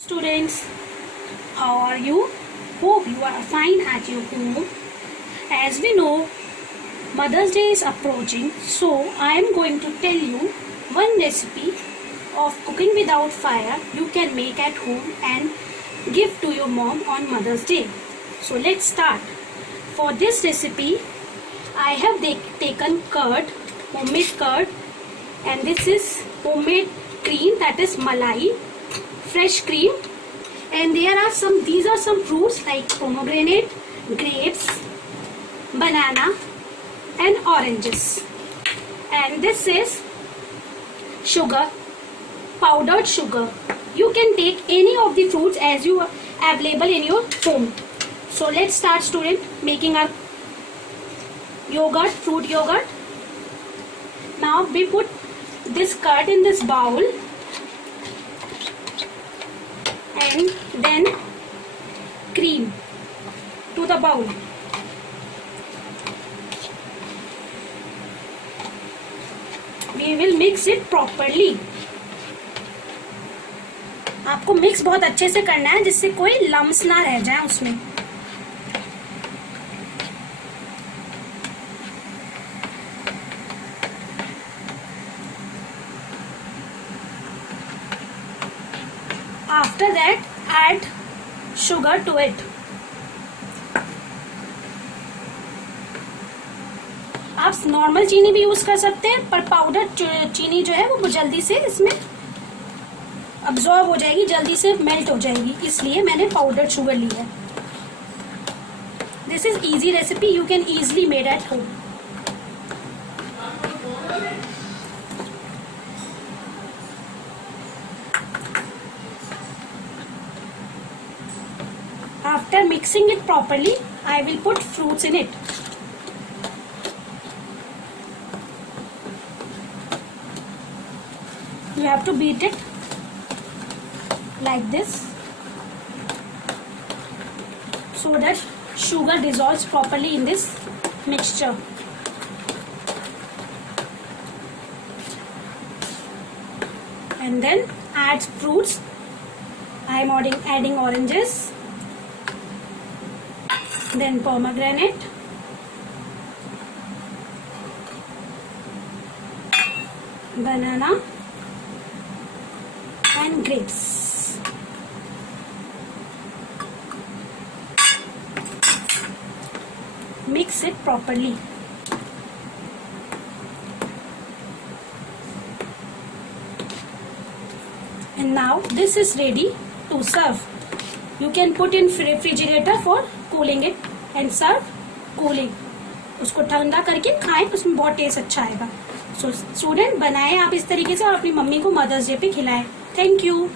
Students, how are you? Hope you are fine at your home. As we know, Mother's Day is approaching, so I am going to tell you one recipe of cooking without fire you can make at home and give to your mom on Mother's Day. So let's start. For this recipe, I have taken curd, homemade curd, and this is homemade cream, that is malai, fresh cream, and these are some fruits like pomegranate, grapes, banana and oranges, and this is sugar, powdered sugar. You can take any of the fruits as you are available in your home. So let's start, student, making our yogurt, fruit yogurt. Now we put this curd in this bowl and then cream to the bowl. We will mix it properly. आपको mix बहुत अच्छे से करना है जिससे कोई lumps ना रह जाए उसमें. After that, add sugar to it. आप नॉर्मल चीनी भी यूज कर सकते हैं, पर पाउडर चीनी जो है वो जल्दी से इसमें अब्सॉर्ब हो जाएगी, जल्दी से मेल्ट हो जाएगी, इसलिए मैंने पाउडर शुगर ली है. This is easy recipe, you can easily made at home. After mixing it properly, I will put fruits in it. You have to beat it like this so that sugar dissolves properly in this mixture. And then add fruits. I am adding oranges, then pomegranate, banana and grapes. Mix it properly. And now this is ready to serve. You can put in refrigerator for cooling it and serve cooling. उसको ठंडा करके खाएं, उसमें बहुत test अच्छा आएगा. So student, बनाएं आप इस तरीके से और अपनी मम्मी को मदर्स डे पे खिलाएं. Thank you.